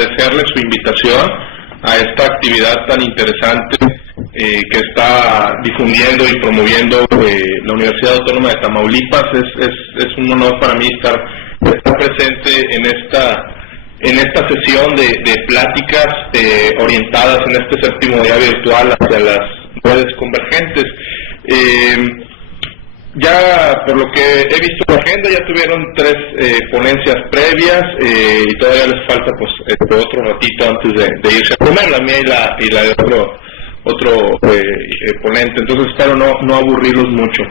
agradecerle su invitación a esta actividad tan interesante que está difundiendo y promoviendo la Universidad Autónoma de Tamaulipas. Es un honor para mí estar presente en esta sesión de pláticas orientadas en este séptimo día virtual hacia las redes convergentes. Ya por lo que he visto en la agenda, ya tuvieron 3 ponencias previas y todavía les falta pues otro ratito antes de irse a comer, la mía y la de otro ponente. Entonces espero no aburrirlos mucho.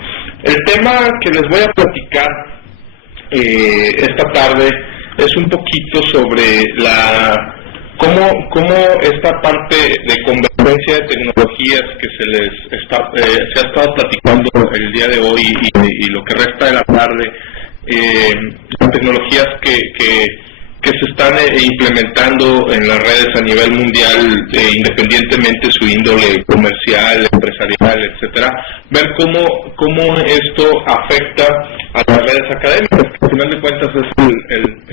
El tema que les voy a platicar esta tarde es un poquito sobre cómo esta parte de convergencia de tecnologías que se ha estado platicando el día de hoy y lo que resta de la tarde, las tecnologías que se están implementando en las redes a nivel mundial, independientemente de su índole comercial, empresarial, etcétera, ver cómo esto afecta a las redes académicas, que al final de cuentas es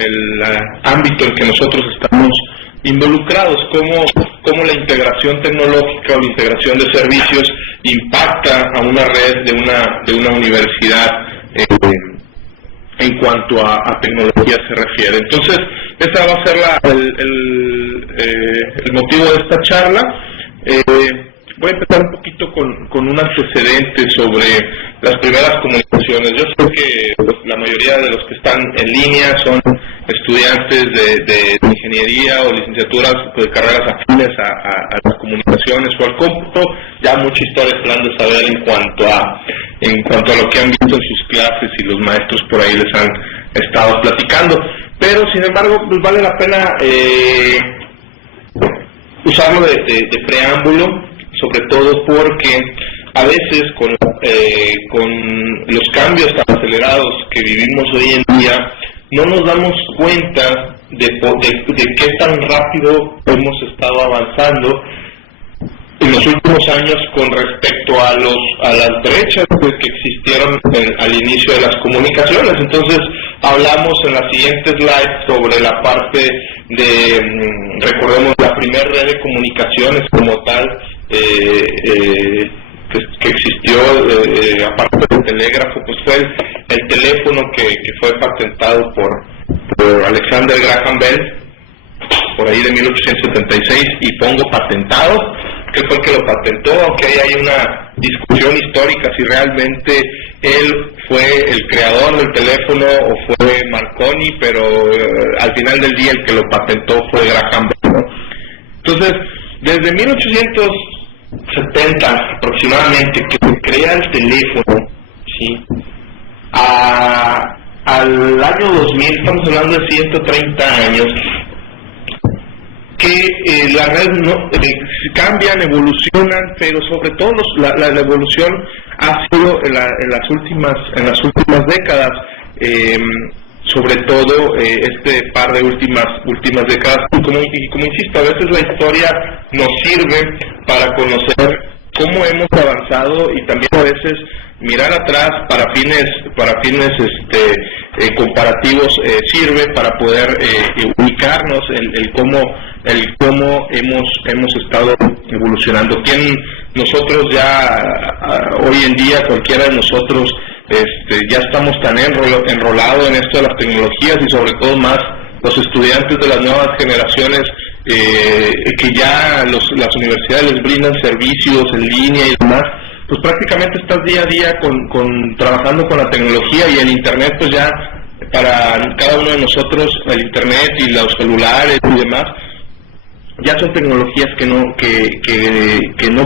el ámbito en que nosotros estamos involucrados, cómo la integración tecnológica o la integración de servicios impacta a una red de una universidad en cuanto a tecnología se refiere. Entonces, ese va a ser el motivo de esta charla. Voy a empezar un poquito con un antecedente sobre las primeras comunicaciones. Yo sé que pues, la mayoría de los que están en línea son estudiantes de ingeniería o licenciaturas de carreras afines a las comunicaciones o al cómputo. Ya mucha historia se han de saber en cuanto a lo que han visto en sus clases y los maestros por ahí les han estado platicando. Pero, sin embargo, pues vale la pena usarlo de preámbulo, sobre todo porque a veces con los cambios tan acelerados que vivimos hoy en día, no nos damos cuenta de qué tan rápido hemos estado avanzando en los últimos años con respecto a las brechas que existieron al inicio de las comunicaciones. Entonces, hablamos en la siguiente slide sobre la parte recordemos, la primera red de comunicaciones como tal, que existió, aparte del telégrafo, pues fue el teléfono que fue patentado por Alexander Graham Bell, por ahí de 1876, y pongo patentado, que fue el que lo patentó, aunque ahí hay una discusión histórica si realmente él fue el creador del teléfono o fue Marconi, pero al final del día el que lo patentó fue Graham Bell, ¿no? Entonces, desde 1870 aproximadamente, que se crea el teléfono, ¿sí?, al año 2000, estamos hablando de 130 años, que las redes cambian, evolucionan, pero sobre todo la evolución ha sido en las últimas décadas, sobre todo este par de últimas décadas, y como insisto, a veces la historia nos sirve para conocer cómo hemos avanzado y también a veces mirar atrás para fines comparativos, sirve para poder ubicarnos el cómo hemos estado evolucionando. Nosotros ya hoy en día, cualquiera de nosotros ya estamos tan enrolados en esto de las tecnologías, y sobre todo más los estudiantes de las nuevas generaciones, que ya las universidades les brindan servicios en línea y demás, pues prácticamente estás día a día trabajando con la tecnología, y el internet pues ya para cada uno de nosotros, el internet y los celulares y demás ya son tecnologías que no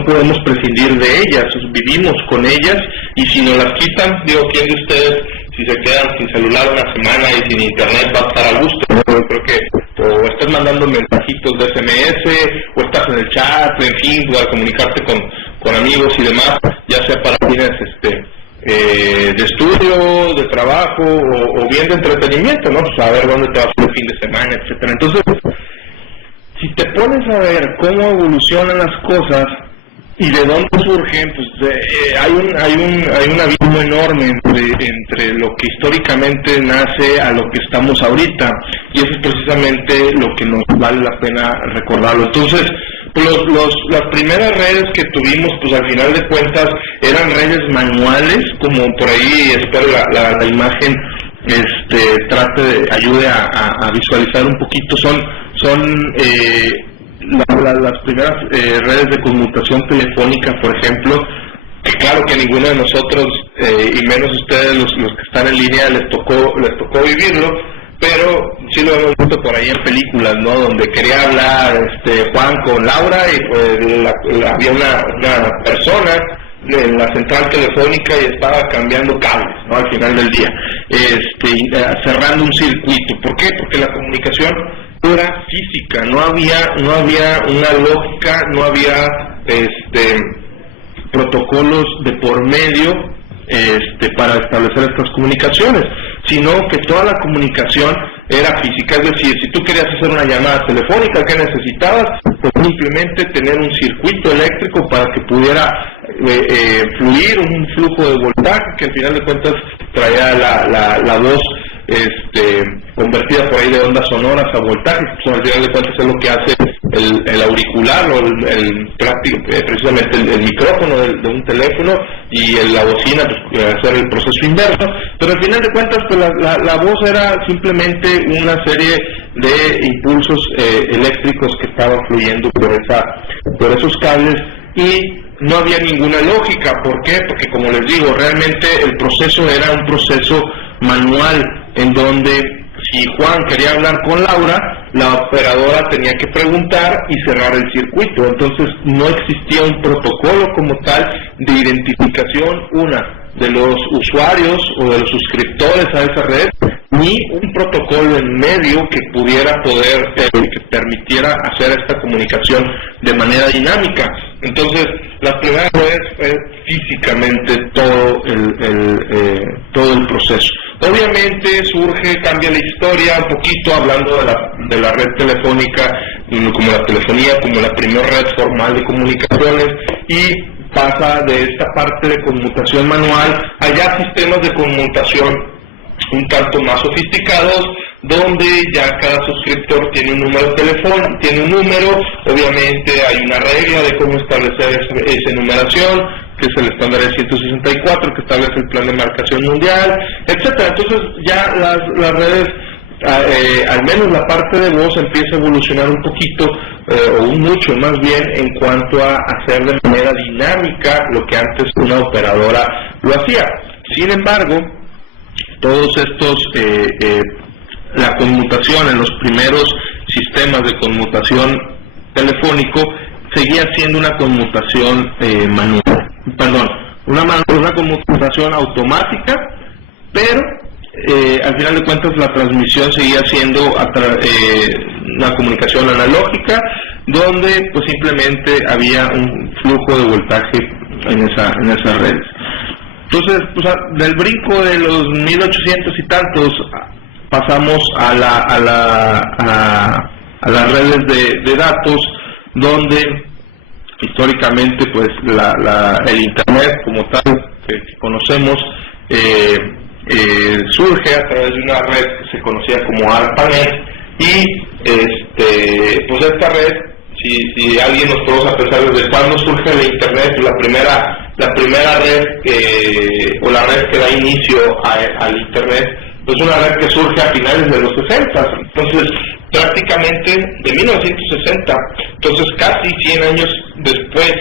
podemos prescindir de ellas, vivimos con ellas, y si nos las quitan, digo, ¿quién de ustedes, si se quedan sin celular una semana y sin internet, va a estar a gusto? ¿No? Yo creo que o estás mandando mensajitos de SMS, o estás en el chat, en fin, para comunicarte con amigos y demás, ya sea para fines de estudio, de trabajo, o bien de entretenimiento, ¿no? Pues a ver dónde te vas el fin de semana, etcétera. Entonces, si te pones a ver cómo evolucionan las cosas, ¿Y de dónde surgen? Pues hay un abismo enorme entre lo que históricamente nace a lo que estamos ahorita, y eso es precisamente lo que nos vale la pena recordarlo. Entonces, pues las primeras redes que tuvimos, pues al final de cuentas eran redes manuales, como por ahí espero la imagen ayude a visualizar un poquito. Son las primeras redes de conmutación telefónica, por ejemplo, que claro que ninguno de nosotros, y menos ustedes los que están en línea, les tocó vivirlo, pero sí lo hemos visto por ahí en películas, ¿no? Donde quería hablar Juan con Laura, y pues había una persona en la central telefónica y estaba cambiando cables, ¿no? Al final del día, cerrando un circuito. ¿Por qué? Porque la comunicación era física, no había una lógica, no había protocolos de por medio para establecer estas comunicaciones, sino que toda la comunicación era física. Es decir, si tú querías hacer una llamada telefónica, ¿qué necesitabas? Pues simplemente tener un circuito eléctrico para que pudiera fluir un flujo de voltaje, que al final de cuentas traía la voz convertida por ahí de ondas sonoras a voltajes. Pues al final de cuentas es lo que hace el auricular, o precisamente el micrófono de un teléfono, y la bocina, pues hacer el proceso inverso. Pero al final de cuentas, pues la voz era simplemente una serie de impulsos eléctricos que estaban fluyendo por esos cables, y no había ninguna lógica. ¿Por qué? Porque, como les digo, realmente el proceso era un proceso manual, en donde si Juan quería hablar con Laura, la operadora tenía que preguntar y cerrar el circuito. Entonces no existía un protocolo como tal de identificación, de los usuarios o de los suscriptores a esa red, ni un protocolo en medio que que permitiera hacer esta comunicación de manera dinámica. Entonces, las primeras redes fue físicamente todo el proceso. Obviamente cambia la historia un poquito, hablando de la red telefónica, como la telefonía, como la primera red formal de comunicaciones, y pasa de esta parte de conmutación manual a ya sistemas de conmutación un tanto más sofisticados, donde ya cada suscriptor tiene un número de teléfono, obviamente hay una regla de cómo establecer esa numeración, que es el estándar de 164, que establece el plan de marcación mundial, etcétera. Entonces ya las redes, al menos la parte de voz, empieza a evolucionar un poquito, o mucho más bien, en cuanto a hacer de manera dinámica lo que antes una operadora lo hacía. Sin embargo, todos estos, la conmutación en los primeros sistemas de conmutación telefónico seguía siendo una conmutación una conmutación automática, pero al final de cuentas la transmisión seguía siendo una comunicación analógica, donde pues simplemente había un flujo de voltaje en esas redes. Entonces, pues, del brinco de los 1800 y tantos pasamos a las redes de datos, donde históricamente pues el internet como tal que conocemos surge a través de una red que se conocía como ARPANET, y pues esta red, si alguien nos podemos pensar desde cuándo surge el internet, pues la primera red o la red que da inicio al internet, pues una red que surge a finales de los 60, entonces prácticamente de 1960, entonces casi 100 años después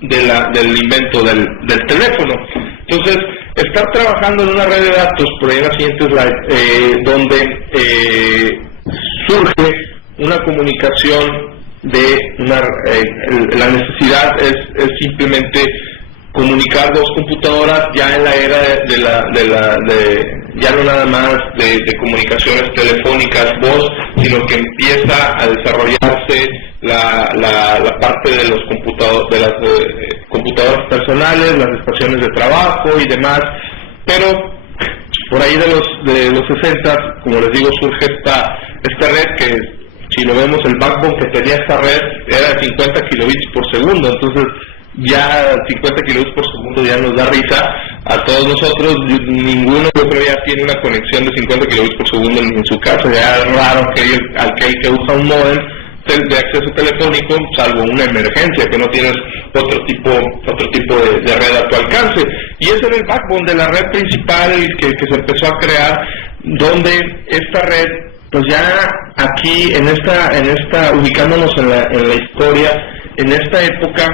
del invento del teléfono. Entonces, estar trabajando en una red de datos, por ahí en la siguiente slide, donde surge una comunicación la necesidad es simplemente comunicar dos computadoras, ya en la era ya no nada más de comunicaciones telefónicas, voz, sino que empieza a desarrollarse la parte de los las computadoras personales, las estaciones de trabajo y demás. Pero por ahí de los 60, como les digo, surge esta red que, si lo vemos, el backbone que tenía esta red era de 50 kilobits por segundo. Entonces ya 50 kilómetros por segundo ya nos da risa a todos nosotros. Ninguno, yo creo, ya tiene una conexión de 50 kilómetros por segundo en su casa. Ya es raro aquel que usa un módem de acceso telefónico, salvo una emergencia, que no tienes otro tipo de red a tu alcance. Y ese era el backbone de la red principal que se empezó a crear, donde esta red, pues ya aquí en esta ubicándonos en la historia, en esta época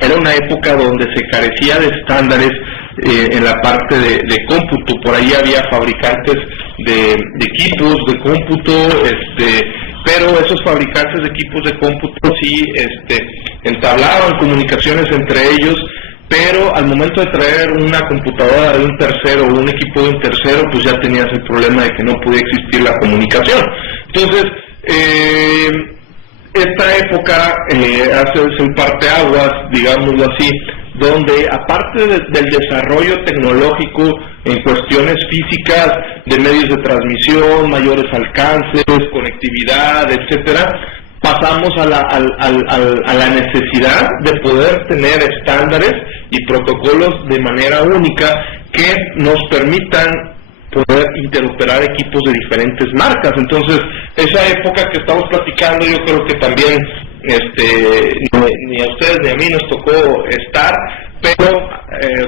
era una época donde se carecía de estándares en la parte de cómputo. Por ahí había fabricantes de equipos de cómputo, pero esos fabricantes de equipos de cómputo sí entablaban comunicaciones entre ellos, pero al momento de traer una computadora de un tercero o un equipo de un tercero, pues ya tenías el problema de que no podía existir la comunicación. Entonces, esta época hace el parteaguas, digámoslo así, donde aparte del desarrollo tecnológico en cuestiones físicas, de medios de transmisión, mayores alcances, conectividad, etcétera, pasamos a la necesidad de poder tener estándares y protocolos de manera única que nos permitan poder interoperar equipos de diferentes marcas. Entonces, esa época que estamos platicando, yo creo que también ni a ustedes ni a mí nos tocó estar, pero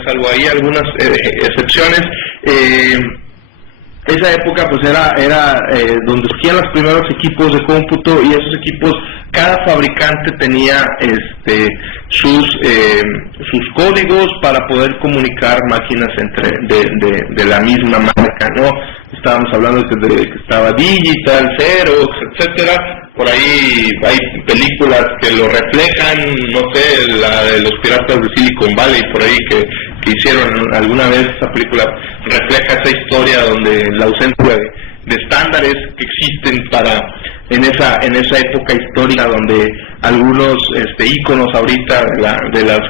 salvo ahí algunas excepciones, esa época pues era donde surgían los primeros equipos de cómputo, y esos equipos, cada fabricante tenía sus códigos para poder comunicar máquinas de la misma marca, ¿no? Estábamos hablando de que estaba Digital, Xerox, etcétera. Por ahí hay películas que lo reflejan, no sé, la de los piratas de Silicon Valley, por ahí que hicieron alguna vez. Esa película refleja esa historia donde la ausencia de estándares que existen en esa época histórica, donde algunos íconos ahorita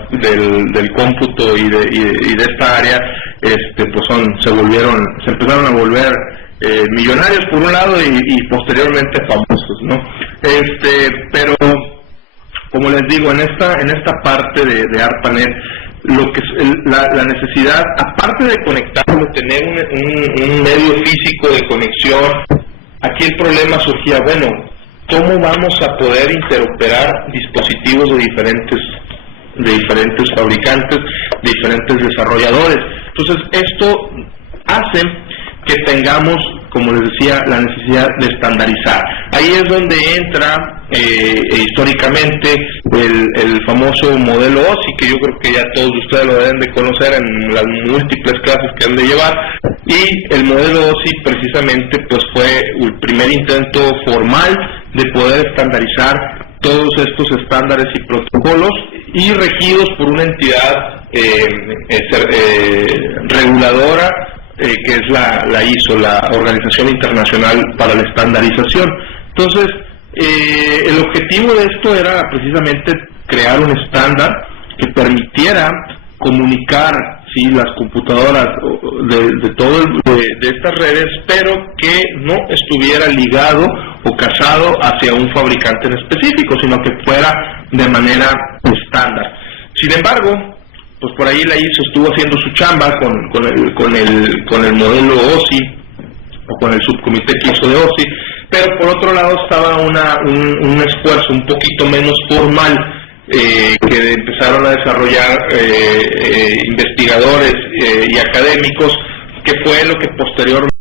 del cómputo y de esta área pues se empezaron a volver millonarios por un lado y posteriormente famosos, ¿no? Pero como les digo, en esta parte de ARPANET, lo que la necesidad, aparte de conectarlo, tener un medio físico de conexión, aquí el problema surgía, bueno, ¿cómo vamos a poder interoperar dispositivos de diferentes fabricantes, de diferentes desarrolladores? Entonces, esto hace que tengamos, como les decía, la necesidad de estandarizar. Ahí es donde entra históricamente el famoso modelo OSI, que yo creo que ya todos ustedes lo deben de conocer en las múltiples clases que han de llevar, y el modelo OSI precisamente pues fue el primer intento formal de poder estandarizar todos estos estándares y protocolos, y regidos por una entidad reguladora, que es la ISO, la Organización Internacional para la Estandarización. Entonces, el objetivo de esto era precisamente crear un estándar que permitiera comunicar las computadoras de estas redes, pero que no estuviera ligado o casado hacia un fabricante en específico, sino que fuera de manera estándar. Sin embargo, pues por ahí la ISO estuvo haciendo su chamba con el modelo OSI, o con el subcomité que hizo de OSI, pero por otro lado estaba un esfuerzo un poquito menos formal, que empezaron a desarrollar investigadores y académicos, que fue lo que posteriormente